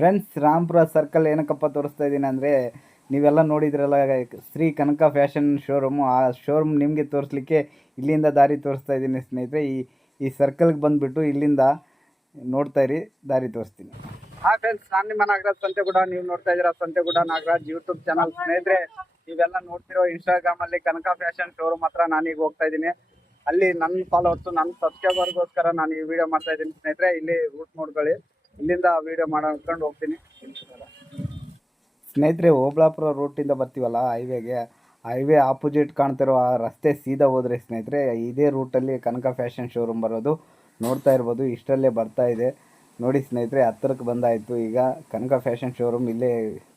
Friends, Rampur circle ಏನಕ್ಕಪ್ಪ ತೋರಿಸ್ತಾ ಇದ್ದೀನಿ ಅಂದರೆ, ನೀವೆಲ್ಲ ನೋಡಿದ್ರಲ್ಲ ಶ್ರೀ ಕನಕ ಫ್ಯಾಷನ್ ಶೋರೂಮು. ಆ ಶೋರೂಮ್ ನಿಮಗೆ ತೋರಿಸ್ಲಿಕ್ಕೆ ಇಲ್ಲಿಂದ ದಾರಿ ತೋರಿಸ್ತಾ ಇದ್ದೀನಿ ಸ್ನೇಹಿತರೆ. ಈ ಸರ್ಕಲ್ಗೆ ಬಂದುಬಿಟ್ಟು ಇಲ್ಲಿಂದ ನೋಡ್ತಾ ಇರಿ, ದಾರಿ ತೋರಿಸ್ತೀನಿ. ಹಾಂ ಫ್ರೆಂಡ್ಸ್, ನಾನು ನಿಮ್ಮ ನಾಗರಾಜ್ ಸಂತೆಗೂಡ. ನೀವು ನೋಡ್ತಾ ಇದ್ದೀರಾ ಸಂತೆಗೂಡ ನಾಗರಾಜ್ ಯೂಟ್ಯೂಬ್ ಚಾನಲ್. ಸ್ನೇಹಿತರೆ, ನೀವೆಲ್ಲ ನೋಡ್ತಿರೋ ಇನ್ಸ್ಟಾಗ್ರಾಮಲ್ಲಿ ಕನಕ ಫ್ಯಾಷನ್ ಶೋರೂಮ್ ಹತ್ರ ನಾನೀಗ ಹೋಗ್ತಾ ಇದ್ದೀನಿ. ಅಲ್ಲಿ ನನ್ನ ಫಾಲೋವರ್ಸು, ನನ್ನ ಸಬ್ಸ್ಕ್ರೈಬರ್ಗೋಸ್ಕರ ನಾನು ಈ ವಿಡಿಯೋ ಮಾಡ್ತಾ ಇದ್ದೀನಿ ಸ್ನೇಹಿತರೆ. ಇಲ್ಲಿ ರೂಟ್ ನೋಡ್ಕೊಳ್ಳಿ, ಇಲ್ಲಿಂದ ವಿಡಿಯೋ ಮಾಡ್ಕೊಂಡು ಹೋಗ್ತೀನಿ ಸ್ನೇಹಿತರೆ. ಓಬಳಾಪುರ ರೂಟಿಂದ ಬರ್ತೀವಲ್ಲ ಹೈವೇ ಆಪೋಸಿಟ್ ಕಾಣ್ತಿರೋ ಆ ರಸ್ತೆ ಸೀದಾ ಹೋದರೆ ಸ್ನೇಹಿತರೆ, ಇದೇ ರೂಟಲ್ಲಿ ಕನಕ ಫ್ಯಾಷನ್ ಶೋರೂಮ್ ಬರೋದು. ನೋಡ್ತಾ ಇರ್ಬೋದು, ಇಷ್ಟರಲ್ಲೇ ಬರ್ತಾ ಇದೆ ನೋಡಿ ಸ್ನೇಹಿತರೆ. ಹತ್ತಿರಕ್ಕೆ ಬಂದಾಯಿತು. ಈಗ ಕನಕ ಫ್ಯಾಷನ್ ಶೋರೂಮ್ ಇಲ್ಲೇ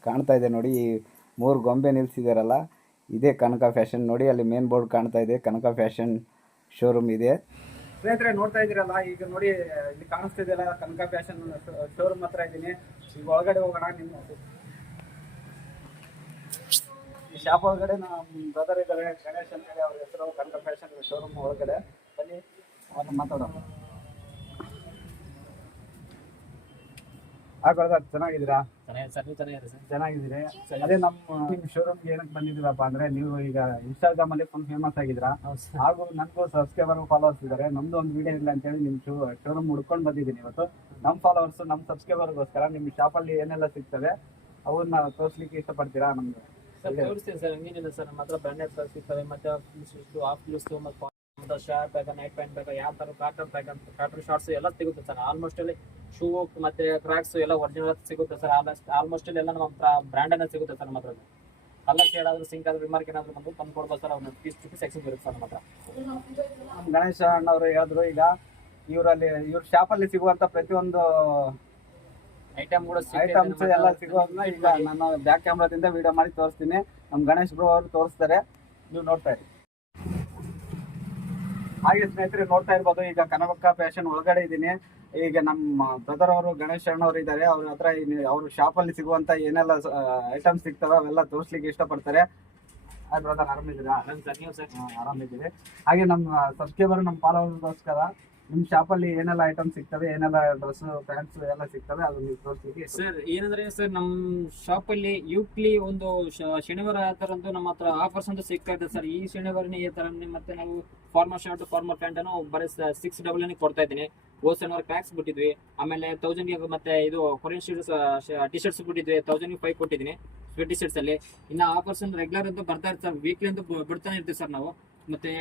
ಕಾಣ್ತಾ ಇದೆ ನೋಡಿ. ಈ 3 ಗೊಂಬೆ ನಿಲ್ಲಿಸಿದಾರಲ್ಲ, ಇದೇ ಕನಕ ಫ್ಯಾಷನ್ ನೋಡಿ. ಅಲ್ಲಿ ಮೇನ್ ಬೋರ್ಡ್ ಕಾಣ್ತಾ ಇದೆ, ಕನಕ ಫ್ಯಾಷನ್ ಶೋರೂಮ್ ಇದೆ ಸ್ನೇಹಿತರೆ. ನೋಡ್ತಾ ಇದ್ದೀರಲ್ಲ, ಈಗ ನೋಡಿ ಇಲ್ಲಿ ಕಾಣಿಸ್ತಿದೆಯಲ್ಲ ಕನಕ ಫ್ಯಾಷನ್ ಶೋರೂಮ್ ಹತ್ರ ಇದ್ದೀನಿ. ಈಗ ಒಳಗಡೆ ಹೋಗೋಣ. ನಿಮ್ಮ ಈ ಶಾಪ್ ಒಳಗಡೆ ನಮ್ಮ ಬ್ರದರ್ ಇದ್ದಾರೆ, ಗಣೇಶ್ ಅಂತ ಹೇಳಿ ಅವ್ರ ಹೆಸರು. ಕನಕ ಫ್ಯಾಷನ್ ಶೋರೂಮ್ ಒಳಗಡೆ ಬನ್ನಿ, ಅವ್ರನ್ನ ಮಾತಾಡೋಣ. ಬ್ರದರ್, ಚೆನ್ನಾಗಿದ್ದೀರಾ? ಚೆನ್ನಾಗಿದ್ದೀರಿ. ಅದೇ ನಿಮ್ಮ ಶೋರೂಮ್ಗೆ ಏನಕ್ಕೆ ಬಂದಿದ್ದೀರಪ್ಪ ಅಂದ್ರೆ, ನೀವು ಈಗ ಇನ್ಸ್ಟಾಗ್ರಾಮ್ ಅಲ್ಲಿ ಫುಲ್ ಫೇಮಸ್ ಆಗಿದ್ದೀರಾ. ಹಾಗೂ ನನಗೂ ಸಬ್ಸ್ಕ್ರೈಬರ್ ಫಾಲೋವರ್ಸ್ ಇದ್ದಾರೆ. ನಮ್ದು ಒಂದು ವಿಡಿಯೋ ಇಲ್ಲ ಅಂತೇಳಿ ನಿಮ್ಮ ಶೋರೂಮ್ ಹುಡ್ಕೊಂಡು ಬಂದಿದ್ದೀನಿ ಇವತ್ತು. ನಮ್ಮ ಫಾಲೋವರ್ಸ್, ನಮ್ಮ ಸಬ್ಸ್ಕ್ರೈಬರ್ಗೋಸ್ಕರ ನಿಮ್ಮ ಶಾಪಲ್ಲಿ ಏನೆಲ್ಲ ಸಿಗ್ತದೆ ಅವನ್ನ ತೋರಿಸ್ಲಿಕ್ಕೆ ಇಷ್ಟಪಡ್ತೀರಾ ನಮ್ಗೆ? ತೋರಿಸ್ತೀನಿ ಸರ್, ಹಂಗೇನಿಲ್ಲ ಸರ್. ನಮ್ಮ ಹತ್ರ ಬ್ರಾಂಡೆಡ್ ಸಿಗ್ತವೆ, ಮತ್ತೆ ಹಾಫ್ ಯೂಸ್ ಮತ್ತು short bag, night pant bag, ಯಾವ ತರ ಕಾಟನ್ ಬ್ಯಾಗ್ ಅಂತ ಕಾಟನ್ ಶಾರ್ಟ್ಸ್ ಎಲ್ಲ ಸಿಗುತ್ತೆ ಸರ್. ಆಲ್ಮೋಸ್ಟ್ ಅಲ್ಲಿ ಶೂ ಮತ್ತೆ ಟ್ರ್ಯಾಕ್ಸ್ ಎಲ್ಲ ಒರಿಜಿನಲ್ ಸಿಗುತ್ತೆ ಸರ್. ಆಲ್ಮೋಸ್ಟ್ ಎಲ್ಲ ನಮ್ಮ ಬ್ರ್ಯಾಂಡ್ ಅನ್ನ ಸಿಗುತ್ತೆ ಸರ್ ನಮ್ಮ ಹತ್ರ. ಕಲರ್ ಶೇಡ್ ಆದ್ರೂ ಸಿಂಕ್ ಆದ್ರೂ ರಿಮಾರ್ಕ್ ಏನಾದ್ರು ಬಂದು ತಂದು ಕೊಡ್ಬೋದು ಸರ್. ಅವ್ರನ್ನ ಪೀಸ್ ಟು ಪೀಸ್ ಎಕ್ಸ್ಚೇಂಜ್ ಇರುತ್ತೆ ಸರ್ ನಮ್ಮ ಹತ್ರ. ಗಣೇಶ ಅಣ್ಣವರು ಹೇಳಿದ್ರು, ಈಗ ಇವ್ರ ಶಾಪಲ್ಲಿ ಸಿಗುವಂತ ಪ್ರತಿಯೊಂದು ಐಟಮ್ಸ್ ಎಲ್ಲ ಸಿಗೋದನ್ನ ಈಗ ನಾನು ಬ್ಯಾಕ್ ಕ್ಯಾಮ್ರಾದಿಂದ ವಿಡಿಯೋ ಮಾಡಿ ತೋರಿಸ್ತೀನಿ. ನಮ್ಮ ಗಣೇಶ್ ಬ್ರೋ ಅವರು ತೋರಿಸ್ತಾರೆ, ನೀವು ನೋಡ್ತಾ ಇರಿ. ಹಾಗೆ ಸ್ನೇಹಿತರೆ, ನೋಡ್ತಾ ಇರ್ಬೋದು, ಈಗ ಕನಕ ಫ್ಯಾಷನ್ ಒಳಗಡೆ ಇದ್ದೀನಿ. ಈಗ ನಮ್ಮ ಬ್ರದರ್ ಅವರು ಗಣೇಶ್ ಅಣ್ಣವರು ಇದ್ದಾರೆ. ಅವ್ರ ಹತ್ರ ಅವ್ರ ಶಾಪಲ್ಲಿ ಸಿಗುವಂತ ಏನೆಲ್ಲ ಐಟಮ್ಸ್ ಸಿಗ್ತವೆ ಅವೆಲ್ಲ ತೋರಿಸ್ಲಿಕ್ಕೆ ಇಷ್ಟಪಡ್ತಾರೆ. ಬ್ರದರ್, ಆರಾಮಿದ್ದೀರಾ? ಆರಾಮಿದ್ದೀರಿ. ಹಾಗೆ ನಮ್ಮ ಸಬ್ಸ್ಕ್ರೈಬರ್, ನಮ್ಮ ಫಾಲೋವರ್ಗೋಸ್ಕರ ನಿಮ್ಮ ಶಾಪಲ್ಲಿ ಏನೆಲ್ಲ ಐಟಮ್ ಸಿಗ್ತವೆ, ಏನೆಲ್ಲ ಡ್ರೆಸ್ ಪ್ಯಾಂಟ್ಸ್ ಎಲ್ಲ ಸಿಗ್ತವೆ, ಅದು ನೀವು ತೋರಿಸ್ಲಿಕ್ಕೆ ಸರ್. ಏನಂದ್ರೆ ಸರ್, ನಮ್ಮ ಶಾಪಲ್ಲಿ ವೀಕ್ಲಿ ಒಂದು ಶನಿವಾರ ಆ ಥರಂತೂ ನಮ್ಮ ಹತ್ರ ಆಫರ್ಸ್ ಅಂತೂ ಸಿಗ್ತಾ ಇದೆ ಸರ್. ಈ ಶನಿವಾರನೇ ಈ ಥರ ಮತ್ತೆ ನಾವು ಫಾರ್ಮಲ್ ಶರ್ಟ್, ಫಾರ್ಮಲ್ ಪ್ಯಾಂಟ್ ಅನ್ನು ಬರೀ 699 ಕೊಡ್ತಾ ಇದ್ದೀನಿ. ಹೋದ ಶನಿವಾರ ಪ್ಯಾಕ್ಸ್ ಬಿಟ್ಟಿದ್ವಿ. ಆಮೇಲೆ 1000 ಮತ್ತೆ ಇದು ಕೊರಿಯನ್ ಟಿ ಶರ್ಟ್ಸ್ ಬಿಟ್ಟಿದ್ವಿ, 1005 ಕೊಟ್ಟಿದ್ದೀನಿ ಸ್ವೆಟ್ ಟಿ ಶರ್ಟ್ಸ್ ಅಲ್ಲಿ. ಇನ್ನು ಆಫರ್ಸ್ ರೆಗ್ಯುಲರ್ ಅಂತೂ ಬರ್ತಾ ಇರ್ತಾರೆ, ವೀಕ್ಲಿ ಅಂತೂ ಬಿಡ್ತಾನೆ ಇರ್ತೀವಿ ಸರ್ ನಾವು. ಮತ್ತೆ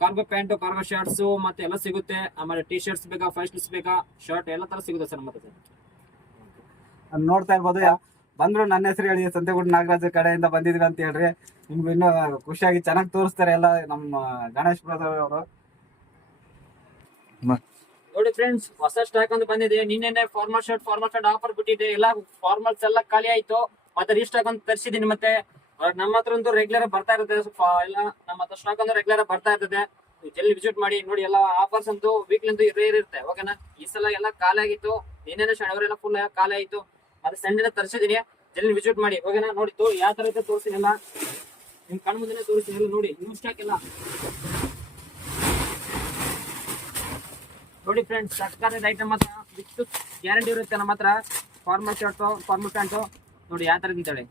ಕಾರ್ಗೋ ಪ್ಯಾಂಟು, ಕಾರ್ಗೋ ಶರ್ಟ್ಸ್ ಮತ್ತೆ ಎಲ್ಲ ಸಿಗುತ್ತೆ. ಆಮೇಲೆ ಟಿ ಶರ್ಟ್ಸ್ ಬೇಕಾ, ಫೈವ್ ಸ್ಟಿಚ್ ಬೇಕಾ, ಶರ್ಟ್ ಎಲ್ಲ ತರ ಸಿಗುತ್ತೆ ಸರ್ ಮತ್ತೆ. ನೋಡ್ತಾ ಇರ್ಬೋದು, ಬಂದ್ರು ನನ್ನ ಹೆಸರು ಹೇಳಿ, ಸಂತೆಗೂಡ ನಾಗರಾಜ್ ಕಡೆಯಿಂದ ಬಂದಿದ್ವಿ ಅಂತ ಹೇಳ್ರಿ. ನಿಮ್ಗೆ ಇನ್ನೂ ಖುಷಿಯಾಗಿ ಚೆನ್ನಾಗಿ ತೋರಿಸ್ತಾರೆ ಎಲ್ಲ ನಮ್ಮ ಗಣೇಶ್ ಬ್ರದರ್ ಅವರು. ನೋಡಿ ಫ್ರೆಂಡ್ಸ್, ಹೊಸ ಸ್ಟಾಕ್ ಅಂತ ಬಂದಿದೆ. ನಿನ್ನೆ formal shirt, formal pant offer ಬಿಟ್ಟಿದೆ. ಎಲ್ಲ ಫಾರ್ಮಲ್ಸ್ ಎಲ್ಲ ಖಾಲಿ ಆಯ್ತು. ಮತ್ತೆ ರೀಸ್ಟಾಕ್ ಅಂತ ತರಿಸಿದೀನಿ. ಮತ್ತೆ ನಮ್ಮ ಹತ್ರ ಒಂದು ರೆಗ್ಯುಲರ್ ಬರ್ತಾ ಇರುತ್ತೆ ಎಲ್ಲ. ನಮ್ಮ ಹತ್ರ ಸ್ಟಾಕ್ ಅಂದ್ರೆ ರೆಗ್ಯುಲರ್ ಬರ್ತಾ ಇರ್ತದೆ. ಜಲ್ದಿ ವಿಸಿಟ್ ಮಾಡಿ ನೋಡಿ. ಎಲ್ಲ ಆಫರ್ಸ್ ಅಂತೂ ವೀಕ್ಲಿ ಅಂತೂ ಇರುತ್ತೆ. ಓಕೆನಾ? ಈ ಸಲ ಎಲ್ಲ ಖಾಲಿ ಆಗಿತ್ತು. ಏನೇನೋ ಶನಿವಾರ ಎಲ್ಲ ಫುಲ್ ಖಾಲಿ ಆಯ್ತು. ಮತ್ತೆ ಸಂಡೇನ ತರಿಸಿದೀನಿ, ಜಲ್ದಿ ವಿಸಿಟ್ ಮಾಡಿ. ಓಕೆನಾ? ನೋಡಿ ಯಾವ ತರ ಐತೆ ತೋರಿಸ್ತೀನಿ ಎಲ್ಲ. ನಿಮ್ ಕಣ್ಣು ಮುಂದೆ ತೋರಿಸ್ತೀನಿ ಎಲ್ಲ. ನೋಡಿ ನ್ಯೂ ಸ್ಟಾಕ್ ಎಲ್ಲ ನೋಡಿ ಫ್ರೆಂಡ್ಸ್. ಸರ್ಕಾರದ ಐಟಮ್ ಮಾತ್ರ ವಿತ್ ಗ್ಯಾರಂಟಿ ಇರುತ್ತೆ ನಮ್ಮ ಹತ್ರ. ಫಾರ್ಮಲ್ ಶರ್ಟ್, ಫಾರ್ಮಲ್ ಪ್ಯಾಂಟು ನೋಡಿ ಯಾವ ತರ ಅಂತೇಳಿ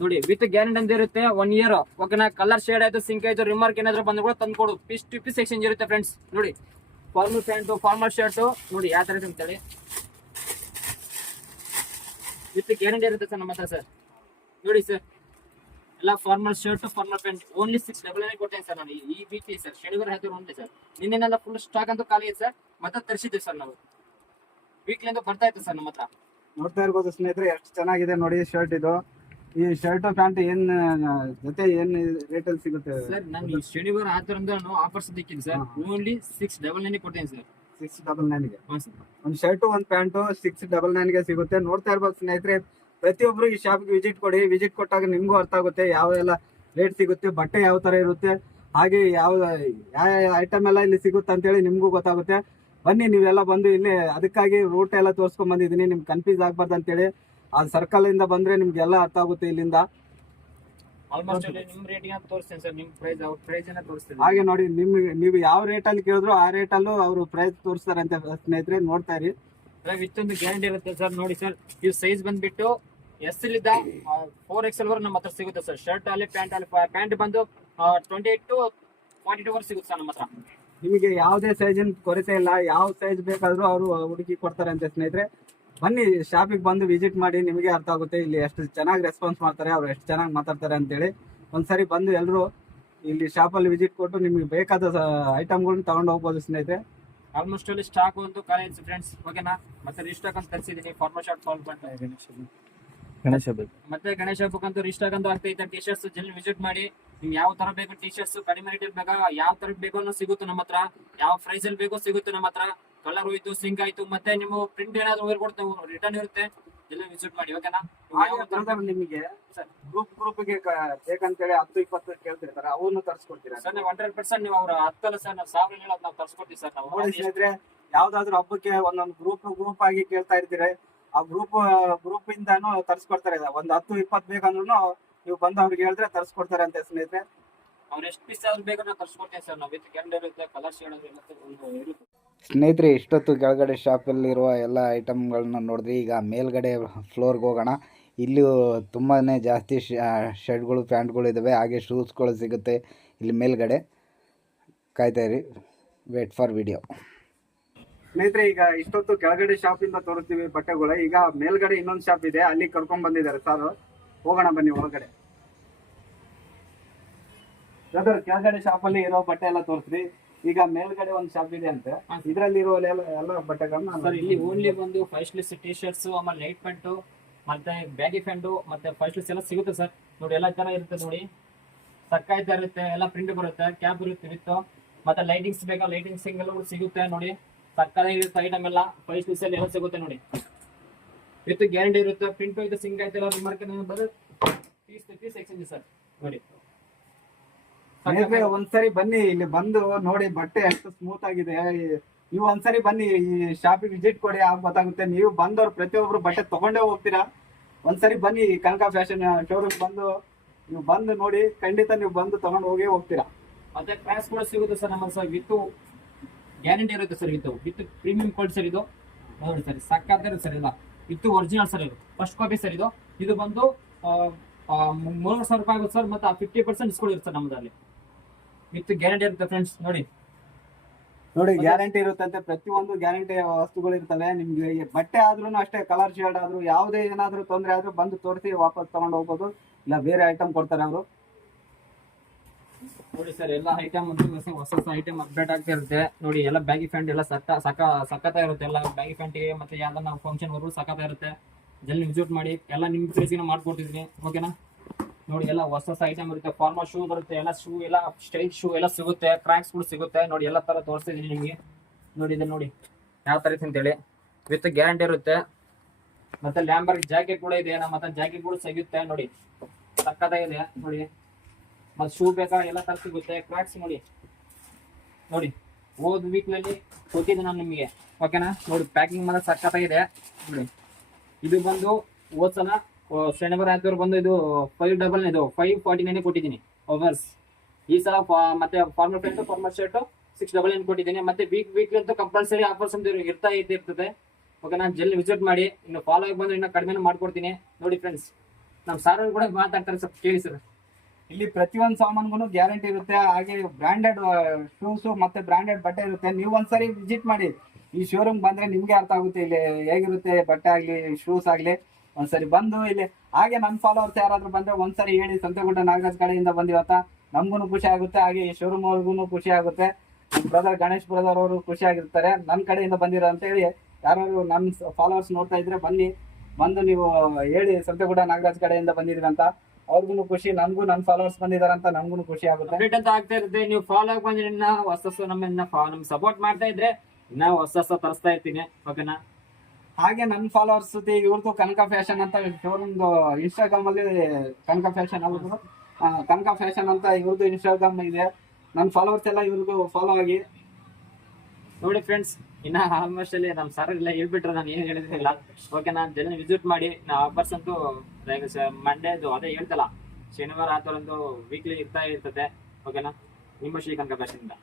ನೋಡಿ, ವಿತ್ ಗ್ಯಾರಂಟಿ ಅಂತ ಇರುತ್ತೆ 1 year. ಓಕೆನಾ? ಕಲರ್ ಶೇಡ್ ಆಯ್ತು, ಸಿಂಕ್ ಆಯ್ತು, ರಿಮಾರ್ಕ್ ಏನಾದ್ರು ಬಂದ್ರು ಕೂಡ ತಂದು ಕೊಡು. ಪೀಸ್ ಟು ಪೀಸ್ ಎಕ್ಸ್ಚೇಂಜ್ ಇರುತ್ತೆ ಫ್ರೆಂಡ್ಸ್. ನೋಡಿ ಫಾರ್ಮಲ್ ಪ್ಯಾಂಟು, ಫಾರ್ಮಲ್ ಶರ್ಟ್ ನೋಡಿ ಯಾವ ತರ ಅಂತೇಳಿ ವಿತ್ ಗ್ಯಾರಂಟಿ ಇರುತ್ತೆ ಸರ್ ನಮ್ಮ ಹತ್ರ ಸರ್. ನೋಡಿ ಸರ್, ಎಲ್ಲ formal shirt, formal pant only 699 ಕೊಟ್ಟೇನೆ ಸರ್ ನಾನು ಈ ವೀಕ್ಲಿ ಸರ್. ಶನಿವಾರ ಹಾಕಿ ಉಂಟು ಸರ್. ನಿನ್ನೆಲ್ಲ ಫುಲ್ ಸ್ಟಾಕ್ ಅಂತೂ ಖಾಲಿ ಇದೆ ಸರ್. ಮತ್ತೆ ತರಿಸಿದ್ವಿ ಸರ್ ನಾವು. ವೀಕ್ಲಿ ಅಂತೂ ಬರ್ತಾ ಇತ್ತು ಸರ್ ನಮ್ಮ ಹತ್ರ. ನೋಡ್ತಾ ಇರ್ಬೋದು ಸ್ನೇಹಿತರೆ, ಎಷ್ಟು ಚೆನ್ನಾಗಿದೆ ನೋಡಿ ಶರ್ಟ್ ಇದು. ಈ ಶರ್ಟ್ ಪ್ಯಾಂಟ್ ಏನ್ ಜೊತೆ ಏನ್ ರೇಟ್ ಅಲ್ಲಿ ಸಿಗುತ್ತೆ ಸರ್? ನಾನು ಈ ಶನಿವಾರ ಆ ತರ ನಾನು ಆಫರ್ಸ್ ದಿಕ್ಕಿದೆ ಸರ್. ಓನ್ಲಿ 699 ಕೊಟ್ಟೇನೆ ಸರ್. 699 ಗೆ ಒಂದು ಶರ್ಟ್, ಒಂದು ಪ್ಯಾಂಟು 699 ಗೆ ಸಿಗುತ್ತೆ. ನೋಡ್ತಾ ಇರ್ಬೋದು ಸ್ನೇಹಿತರೆ, ಪ್ರತಿಯೊಬ್ರು ಈ ಶಾಪ್ಗೆ ವಿಸಿಟ್ ಕೊಡಿ. ವಿಸಿಟ್ ಕೊಟ್ಟಾಗ ನಿಮ್ಗೂ ಅರ್ಥ ಆಗುತ್ತೆ ಯಾವ ಎಲ್ಲ ರೇಟ್ ಸಿಗುತ್ತೆ, ಬಟ್ಟೆ ಯಾವ ತರ ಇರುತ್ತೆ, ಹಾಗೆ ಯಾವ ಐಟಮ್ ಎಲ್ಲ ಇಲ್ಲಿ ಸಿಗುತ್ತೆ ಅಂತೇಳಿ ನಿಮ್ಗೂ ಗೊತ್ತಾಗುತ್ತೆ. ಬನ್ನಿ, ನೀವೆಲ್ಲ ಬಂದು ಇಲ್ಲಿ. ಅದಕ್ಕಾಗಿ ರೂಟ್ ಎಲ್ಲ ತೋರಿಸ್ಕೊಂಡ್ ಬಂದಿದ್ದೀನಿ, ನಿಮ್ಗೆ ಕನ್ಫ್ಯೂಸ್ ಆಗ್ಬಾರ್ದು ಅಂತೇಳಿ. ಆ ಸರ್ಕಲ್ ಇಂದ ಬಂದ್ರೆ ನಿಮ್ಗೆಲ್ಲ ಅರ್ಥ ಆಗುತ್ತೆ ಇಲ್ಲಿಂದ. ಆಲ್ಮೋಸ್ಟ್ ನಿಮ್ ರೇಟಿಂಗ್ ತೋರಿಸ್ತೇನೆ ಸರ್. ನಿಮ್ ಪ್ರೈಸ್ ಅವ್ರ ಪ್ರೈಸ್ ಅನ್ನ ತೋರಿಸ್ತೇನೆ. ಹಾಗೆ ನೋಡಿ, ನೀವು ಯಾವ ರೇಟ್ ಅಲ್ಲಿ ಕೇಳಿದ್ರು ಆ ರೇಟ್ ಅಲ್ಲೂ ಅವರು ಪ್ರೈಸ್ ತೋರಿಸ್ತಾರೆ ಅಂತ ಸ್ನೇಹಿತರೆ. ನೋಡ್ತಾ ಇರಿ. ವಿತ್ ಒಂದು ಗ್ಯಾರಂಟಿ ಇರುತ್ತೆ ಸರ್. ನೋಡಿ ಸರ್, ಈ ಸೈಜ್ ಬಂದ್ಬಿಟ್ಟು ಎಸ್ ಇಲ್ಲಿದ್ದ 4XL ವರೆಗೆ ನಮ್ಮ ಹತ್ರ ಸಿಗುತ್ತೆ ಸರ್. ಶರ್ಟ್ ಅಲ್ಲಿ ಪ್ಯಾಂಟ್ ಬಂದು 28 to 42 ವರೆಗೆ ಸಿಗುತ್ತೆ ಸರ್ ನಮ್ಮ ಹತ್ರ. ನಿಮಗೆ ಯಾವುದೇ ಸೈಜಿನ ಕೊರತೆ ಇಲ್ಲ, ಯಾವ ಸೈಜ್ ಬೇಕಾದ್ರೂ ಅವರು ಹುಡುಕಿ ಕೊಡ್ತಾರೆ ಅಂತ ಸ್ನೇಹಿತರೆ. ಬನ್ನಿ ಶಾಪಿಗೆ ಬಂದು ವಿಸಿಟ್ ಮಾಡಿ, ನಿಮಗೆ ಅರ್ಥ ಆಗುತ್ತೆ ಇಲ್ಲಿ ಎಷ್ಟು ಚೆನ್ನಾಗಿ ರೆಸ್ಪಾನ್ಸ್ ಮಾಡ್ತಾರೆ, ಅವ್ರು ಎಷ್ಟು ಚೆನ್ನಾಗಿ ಮಾತಾಡ್ತಾರೆ ಅಂತೇಳಿ. ಒಂದ್ಸರಿ ಬಂದು ಎಲ್ಲರೂ ಇಲ್ಲಿ ಶಾಪಲ್ಲಿ ವಿಸಿಟ್ ಕೊಟ್ಟು ನಿಮಗೆ ಬೇಕಾದ ಐಟಮ್ಗಳನ್ನ ತಗೊಂಡು ಹೋಗ್ಬೋದು ಸ್ನೇಹಿತರೆ. ಆಲ್ಮೋಸ್ಟ್ ಅಲ್ಲಿ ಸ್ಟಾಕ್ ಒಂದು ಕಾಲೇಜ್ ಫ್ರೆಂಡ್ಸ್, ಓಕೆನಾ. ಮತ್ತೆ ರಿಸ್ಟಾಕ್ ಅಂತ ತರಿಸಿದೀನಿ, ಫಾರ್ಮಲ್ ಶಾರ್ಟ್ ಮತ್ತೆ ಗಣೇಶ ಹಬ್ಬಕ್ಕೆ ಅಂತೂ ರಿಸ್ಟಾಕ್ ಅಂತ ಆಗ್ತೈತೆ. ಟಿ ಶರ್ಟ್ಸ್ ಜಲ್ದಿ ವಿಸಿಟ್ ಮಾಡಿ. ನಿಮ್ಗೆ ಯಾವ ತರ ಬೇಕು ಟಿ ಶರ್ಟ್ಸ್, ಕಡಿಮೆ ರೇಟ್ ಬೇಕಾ, ಯಾವ ತರ ಬೇಕು ಅನ್ನೋ ಸಿಗುತ್ತೆ ನಮ್ಮ ಹತ್ರ. ಯಾವ ಪ್ರೈಸ್ ಅಲ್ಲಿ ಬೇಕೋ ಸಿಗುತ್ತೆ ನಮ್ಮ ಹತ್ರ. ಕಲರ್ ಹೋಯ್ತು, ಸಿಂಕ್ ಆಯ್ತು, ಮತ್ತೆ ನೀವು ಪ್ರಿಂಟ್ ಏನಾದ್ರು ಕೊಡ್ತೇವೆ, ರಿಟರ್ನ್ ಇರುತ್ತೆ. ಎಲ್ಲ ವಿಸಿಟ್ ಮಾಡಿ, ಓಕೆನಾ. ನಿಮಗೆ ಗ್ರೂಪ್ ಗೆ ಬೇಕಂತೇಳಿ 10-20 ಕೇಳ್ತಿರ್ತಾರೆ, ಅವನು ತರಿಸ್ಕೊಡ್ತೀರಾ ಸರ್? ನೀವು 100% ನೀವು ಅವ್ರ 10 ಸರ್, ನಾವು 1000 ಹೇಳೋದು ನಾವು ತರಿಸ್ಕೊಡ್ತೀವಿ ಸರ್. ನಾವು ನೋಡಿ ಸ್ನೇಹಿತರೆ, ಯಾವ್ದಾದ್ರು ಹಬ್ಬಕ್ಕೆ ಒಂದೊಂದು ಗ್ರೂಪ್ ಆಗಿ ಕೇಳ್ತಾ ಇರ್ತೀರಿ, ಆ ಗ್ರೂಪ್ ಇಂದಾನು ತರಿಸ್ಕೊಡ್ತಾರೆ. ಒಂದ್ 10-20 ಬೇಕಂದ್ರು ನೀವು ಬಂದು ಅವ್ರಿಗೆ ಹೇಳಿದ್ರೆ ತರಿಸ್ಕೊಡ್ತಾರೆ ಅಂತ ಸ್ನೇಹಿತರೆ. ಅವ್ರು ಎಷ್ಟು ಪೀಸ್ ಆದ್ರೂ ಬೇಕು ನಾವು ತರಿಸ್ಕೊಡ್ತೀವಿ ಸರ್. ನಾವು ವಿತ್ ಕ್ಯಾಲೆಂಡರ್ ಇರುತ್ತೆ, ಕಲರ್ ಶೇಡ್ ಇರುತ್ತೆ. ಸ್ನೇಹಿತರೆ, ಇಷ್ಟೊತ್ತು ಕೆಳಗಡೆ ಶಾಪಲ್ಲಿರುವ ಎಲ್ಲ ಐಟಮ್ಗಳನ್ನ ನೋಡಿದ್ರಿ. ಈಗ ಮೇಲ್ಗಡೆ ಫ್ಲೋರ್ಗೆ ಹೋಗೋಣ. ಇಲ್ಲಿ ತುಂಬಾ ಜಾಸ್ತಿ ಶರ್ಟ್ಗಳು, ಪ್ಯಾಂಟ್ಗಳು ಇದ್ದಾವೆ, ಹಾಗೆ ಶೂಸ್ಗಳು ಸಿಗುತ್ತೆ ಇಲ್ಲಿ ಮೇಲ್ಗಡೆ. ಕಾಯ್ತಾ ಇರಿ, ವೇಟ್ ಫಾರ್ ವಿಡಿಯೋ. ಸ್ನೇಹಿತರೆ, ಈಗ ಇಷ್ಟೊತ್ತು ಕೆಳಗಡೆ ಶಾಪಿಂದ ತೋರಿಸ್ತೀವಿ ಬಟ್ಟೆಗಳು. ಈಗ ಮೇಲ್ಗಡೆ ಇನ್ನೊಂದು ಶಾಪ್ ಇದೆ, ಅಲ್ಲಿ ಕರ್ಕೊಂಡ್ ಬಂದಿದ್ದಾರೆ ಸರ್. ಹೋಗೋಣ ಬನ್ನಿ ಒಳಗಡೆ. ಬ್ರದರ್, ಕೆಳಗಡೆ ಶಾಪಲ್ಲಿ ಇರೋ ಬಟ್ಟೆ ಎಲ್ಲ ತೋರಿಸ್ರಿ. ಈಗ ಮೇಲ್ಗಡೆ ಒಂದು ಶಾಪ್ ಇದೆ ಅಂತೆ, ಇದರಲ್ಲಿ ಇರೋ ಎಲ್ಲ ಬಟ್ಟೆಗಳನ್ನ ಸರ್ ಇಲ್ಲಿ ಓನ್ಲಿ ಒಂದು 5 ಸ್ಲೀವ್ಸ್ ಟಿ ಶರ್ಟ್ಸ್, ಆಮೇಲೆ ಲೈಟ್ ಪ್ಯಾಂಟು, ಮತ್ತೆ ಬ್ಯಾಗಿ ಪ್ಯಾಂಟು, ಮತ್ತೆ 5 ಸ್ಲೀವ್ಸ್ ಎಲ್ಲ ಸಿಗುತ್ತೆ ಸರ್. ನೋಡಿ ಎಲ್ಲ ತರ ಇರುತ್ತೆ, ನೋಡಿ ಸಕ್ಕಾಯ್ತಾ ಇರುತ್ತೆ, ಎಲ್ಲ ಪ್ರಿಂಟ್ ಬರುತ್ತೆ, ಕ್ಯಾಪ್ ಇರುತ್ತೆ ವಿತ್. ಮತ್ತೆ ಲೈಟಿಂಗ್ಸ್ ಬೇಕಾ, ಲೈಟಿಂಗ್ಸ್ ಎಲ್ಲ ಸಿಗುತ್ತೆ ನೋಡಿ. ಸಕ್ಕದಾಗಿರುತ್ತೆ ಐಟಮ್ ಎಲ್ಲ. 5 ಸ್ಲೀವ್ಸ್ ಅಲ್ಲಿ ಎಲ್ಲ ಸಿಗುತ್ತೆ ನೋಡಿ, ವಿತ್ ಗ್ಯಾರಂಟಿ ಇರುತ್ತೆ. ಪ್ರಿಂಟ್ ಇದು ಸಿಂಗ್ ಆಯ್ತಲ್ಲ, ರಿಮಾರ್ಕ್ ಪೀಸ್ ಎಕ್ಸ್ಚೇಂಜ್ ಸರ್. ನೋಡಿ ಒಂದ್ಸರಿ ಬನ್ನಿ, ಇಲ್ಲಿ ಬಂದು ನೋಡಿ ಬಟ್ಟೆ ಎಷ್ಟು ಸ್ಮೂತ್ ಆಗಿದೆ. ನೀವು ಒಂದ್ಸರಿ ಬನ್ನಿ ಈ ಶಾಪಿಗೆ ವಿಸಿಟ್ ಕೊಡಿ, ಆಗ ಗೊತ್ತಾಗುತ್ತೆ. ನೀವು ಬಂದವ್ರು ಪ್ರತಿಯೊಬ್ರು ಬಟ್ಟೆ ತಗೊಂಡೇ ಹೋಗ್ತೀರಾ. ಒಂದ್ಸರಿ ಬನ್ನಿ ಕನಕ ಫ್ಯಾಷನ್ ಶೋರೂಮ್ ನೀವು ಬಂದು ನೋಡಿ, ಖಂಡಿತ ನೀವು ಬಂದು ತಗೊಂಡು ಹೋಗ್ತೀರಾ. ಮತ್ತೆ ಕ್ರಾಸ್ ಕೂಡ ಸಿಗುತ್ತೆ ಸರ್ ನಮ್ಮ ಸರ್, ವಿತ್ ಗ್ಯಾರಂಟಿ ಇರುತ್ತೆ sir. With premium quality sir ಇದು. ನೋಡಿ ಸರ್, ಸಕ್ಕತ್ತಿರುತ್ತೆ ಸರ್. ಇಲ್ಲ ವಿತ್ ಒರಿಜಿನಲ್ ಸರ್, ಇದು ಫಸ್ಟ್ ಕಾಪಿ ಸರ್. ಇದು ಬಂದು 3000 ರೂಪಾಯಿ ಆಗುತ್ತೆ ಸರ್. ಮತ್ತೆ 50% ಡಿಸ್ಕೌಂಟ್ ಇರುತ್ತೆ ಸರ್ ನಮ್ಮದಲ್ಲಿ. ವಿತ್ ಗ್ಯಾರಂಟಿ ಇರುತ್ತೆ ಫ್ರೆಂಡ್ಸ್. ನೋಡಿ ಗ್ಯಾರಂಟಿ ಇರುತ್ತಂತೆ, ಪ್ರತಿಯೊಂದು ಗ್ಯಾರಂಟಿ ವಸ್ತುಗಳು ಇರ್ತವೆ. ನಿಮ್ಗೆ ಬಟ್ಟೆ ಆದ್ರೂ ಅಷ್ಟೇ, ಕಲರ್ ಶೇಡ್ ಆದ್ರೂ ಯಾವುದೇ ಏನಾದ್ರೂ ತೊಂದರೆ ಆದ್ರೂ ಬಂದು ತೋರಿಸಿ ವಾಪಸ್ ತಗೊಂಡು ಹೋಗ್ಬೋದು, ಇಲ್ಲ ಬೇರೆ ಐಟಮ್ ಕೊಡ್ತಾರೆ ಅವರು. ನೋಡಿ ಸರ್, ಎಲ್ಲ ಐಟಮ್ ಹೊಸ ಐಟಮ್ ಅಪ್ಡೇಟ್ ಆಗ್ತಾ ಇರುತ್ತೆ. ನೋಡಿ ಎಲ್ಲ ಬ್ಯಾಗಿ ಪ್ಯಾಂಟ್ ಎಲ್ಲ ಸಖತ್ತ ಇರುತ್ತೆ. ಎಲ್ಲ ಬ್ಯಾಗಿ ಪ್ಯಾಂಟಿಗೆ ಮತ್ತೆ ಯಾವ್ದನ್ನ ಫಂಕ್ಷನ್ ವರ್ಗು ಸಖತ್ತ ಇರುತ್ತೆ. ಜಲ್ದಿ ವಿಸಿಟ್ ಮಾಡಿ, ಎಲ್ಲ ನಿಮ್ ಪ್ಲೇಸಿಗೆ ಮಾಡ್ಕೊಡ್ತಿದ್ವಿ, ಓಕೆನಾ. ನೋಡಿ ಎಲ್ಲ ಹೊಸ ಐಟಮ್ ಇರುತ್ತೆ. ಫಾರ್ಮಲ್ ಶೂ ಬರುತ್ತೆ, ಎಲ್ಲ ಶೂ ಎಲ್ಲ ಸ್ಟೈಲ್ ಶೂ ಎಲ್ಲ ಸಿಗುತ್ತೆ, ಕ್ರಾಕ್ಸ್ ಕೂಡ ಸಿಗುತ್ತೆ. ನೋಡಿ ಎಲ್ಲ ತರ ತೋರಿಸ್ತಿದ್ದೀನಿ ನಿಮಗೆ. ನೋಡಿ ಇದೆ, ನೋಡಿ ಯಾವ ತರ ಇದೆ ಅಂತೇಳಿ, ವಿತ್ ಗ್ಯಾರಂಟಿ ಇರುತ್ತೆ. ಮತ್ತೆ ಲ್ಯಾಂಬರ್ಗ್ ಜಾಕೆಟ್ ಕೂಡ ಇದೆ, ನಮ್ಮ ಹತ್ರ ಜಾಕೆಟ್ ಕೂಡ ಸಿಗುತ್ತೆ. ನೋಡಿ ಸಕ್ಕತ್ತಾಗಿದೆ ನೋಡಿ. ಮತ್ತೆ ಶೂ ಬೇಕಾ, ಎಲ್ಲ ತರ ಸಿಗುತ್ತೆ. ಕ್ರಾಕ್ಸ್ ನೋಡಿ ಹೋದ್ ವೀಕ್ ನಲ್ಲಿ ಕೊಟ್ಟಿದ್ದೆ ನಾನು ನಿಮಗೆ, ಓಕೆನಾ. ನೋಡಿ ಪ್ಯಾಕಿಂಗ್ ಮಾತ್ರ ಸಕ್ಕತ್ತಾಗಿದೆ ನೋಡಿ. ಇದು ಬಂದು ಹೋದ್ಸಲ ಶನಿವಾರ ಆಯ್ತವ್ರು ಬಂದು ಇದು 549 ಕೊಟ್ಟಿದ್ದೀನಿ ಓವರ್ಸ್. ಈ ಸಲ ಮತ್ತೆ ಫಾರ್ಮಲ್ ಪ್ಯಾಂಟು, ಫಾರ್ಮಲ್ ಶರ್ಟ್ 699 ಕೊಟ್ಟಿದ್ದೀನಿ. ಮತ್ತೆ ವೀಕ್ ಅಂತೂ ಕಂಪಲ್ಸರಿ ಆಫರ್ಸ್ ಅಂತ ಇರ್ತದೆ, ಓಕೆ. ನಾನು ಜಲ್ದಿ ವಿಸಿಟ್ ಮಾಡಿ. ಇನ್ನು ಫಾಲೋ ಆಗಿ ಬಂದ್ರೆ ಇನ್ನೂ ಕಡಿಮೆ ಮಾಡ್ಕೊಡ್ತೀನಿ. ನೋಡಿ ಫ್ರೆಂಡ್ಸ್, ನಮ್ಮ ಸಾರ್ ಕೂಡ ಮಾತಾಡ್ತಾರೆ, ಸ್ವಲ್ಪ ಕೇಳಿ ಸರ್. ಇಲ್ಲಿ ಪ್ರತಿಯೊಂದು ಸಾಮಾನ್ಗೂ ಗ್ಯಾರಂಟಿ ಇರುತ್ತೆ, ಹಾಗೆ ಬ್ರಾಂಡೆಡ್ ಶೂಸು ಮತ್ತೆ ಬ್ರಾಂಡೆಡ್ ಬಟ್ಟೆ ಇರುತ್ತೆ. ನೀವು ಒಂದ್ಸರಿ ವಿಸಿಟ್ ಮಾಡಿ, ಈ ಶೋರೂಮ್ ಬಂದ್ರೆ ನಿಮ್ಗೆ ಅರ್ಥ ಆಗುತ್ತೆ ಇಲ್ಲಿ ಹೇಗಿರುತ್ತೆ ಬಟ್ಟೆ ಆಗ್ಲಿ, ಶೂಸ್ ಆಗ್ಲಿ. ಒಂದ್ಸರಿ ಬಂದು ಇಲ್ಲಿ, ಹಾಗೆ ನನ್ನ ಫಾಲೋವರ್ಸ್ ಯಾರಾದ್ರೂ ಬಂದ್ರೆ ಒಂದ್ಸರಿ ಹೇಳಿ, ಸಂತೆಗುಡ್ಡ ನಾಗರಾಜ್ ಕಡೆಯಿಂದ ಬಂದಿವತ್ತ, ನಮ್ಗೂ ಖುಷಿ ಆಗುತ್ತೆ, ಹಾಗೆ ಈ ಶೋರೂಮ್ ಅವ್ರಿಗೂ ಖುಷಿ ಆಗುತ್ತೆ. ನಮ್ಮ ಬ್ರದರ್ ಗಣೇಶ್ ಬ್ರದರ್ ಅವರು ಖುಷಿ ಆಗಿರ್ತಾರೆ, ನನ್ನ ಕಡೆಯಿಂದ ಬಂದಿರೋ ಅಂತ ಹೇಳಿ. ಯಾರು ನನ್ನ ಫಾಲೋವರ್ಸ್ ನೋಡ್ತಾ ಇದ್ರೆ ಬಂದು ನೀವು ಹೇಳಿ, ಸಂತೆಗುಡ್ಡ ನಾಗರಾಜ್ ಕಡೆಯಿಂದ ಬಂದಿದ್ರಿ ಅಂತ. ಅವ್ರಿಗೂ ಖುಷಿ, ನನ್ಗೂ ನನ್ನ ಫಾಲೋವರ್ಸ್ ಬಂದಿದಾರ ಅಂತ ನಮ್ಗೂ ಖುಷಿ ಆಗುತ್ತೆ. ಅಪ್ಡೇಟ್ ಅಂತ ಆಗ್ತಾ ಇರುತ್ತೆ. ನೀವು ಫಾಲೋ ಆಗಿ ಬಂದ್ರೆ ಹೊಸ ನಮ್ ಸಪೋರ್ಟ್ ಮಾಡ್ತಾ ಇದ್ರೆ ಇನ್ನ ಹೊಸ ತರಿಸ್ತಾ ಇರ್ತೀನಿ, ಓಕೆನಾ. ಹಾಗೆ ನನ್ನ ಫಾಲೋವರ್ಸ್ ಜೊತೆ ಇವ್ರದ್ದು ಕನಕ ಫ್ಯಾಷನ್ ಅಂತ ಶೋರೂಮ್ ಇನ್ಸ್ಟಾಗ್ರಾಮ್ ಅಲ್ಲಿ ಕನಕ ಫ್ಯಾಷನ್ ಅವ್ರದ್ದು ಕನಕ ಫ್ಯಾಷನ್ ಅಂತ ಇವ್ರದ್ದು ಇನ್ಸ್ಟಾಗ್ರಾಮ್ ಇದೆ. ನನ್ನ ಫಾಲೋವರ್ಸ್ ಎಲ್ಲ ಇವ್ರಿಗೂ ಫಾಲೋ ಆಗಿ ನೋಡಿ ಫ್ರೆಂಡ್ಸ್. ಇನ್ನ ಆಲ್ಮೋಸ್ಟ್ ಅಲ್ಲಿ ನಮ್ಮ ಸರ್ ಎಲ್ಲ ಹೇಳ್ಬಿಟ್ರೆ ನಾನು ಏನು ಹೇಳಿದ್ರಿಲ್ಲ, ಓಕೆ. ನಾನು ಜಲ್ದಿ ವಿಸಿಟ್ ಮಾಡಿ. ನಾ ಆಫರ್ಸ್ ಅಂತೂ ಮಂಡೇದು ಅದೇ ಹೇಳ್ತಲ್ಲ, ಶನಿವಾರ ಆತರಂದು ವೀಕ್ಲಿ ಇರ್ತದೆ, ಓಕೆನಾ. ನಿಮ್ಮ ಶ್ರೀ ಕನಕ ಫ್ಯಾಷನ್ ಇಂದ.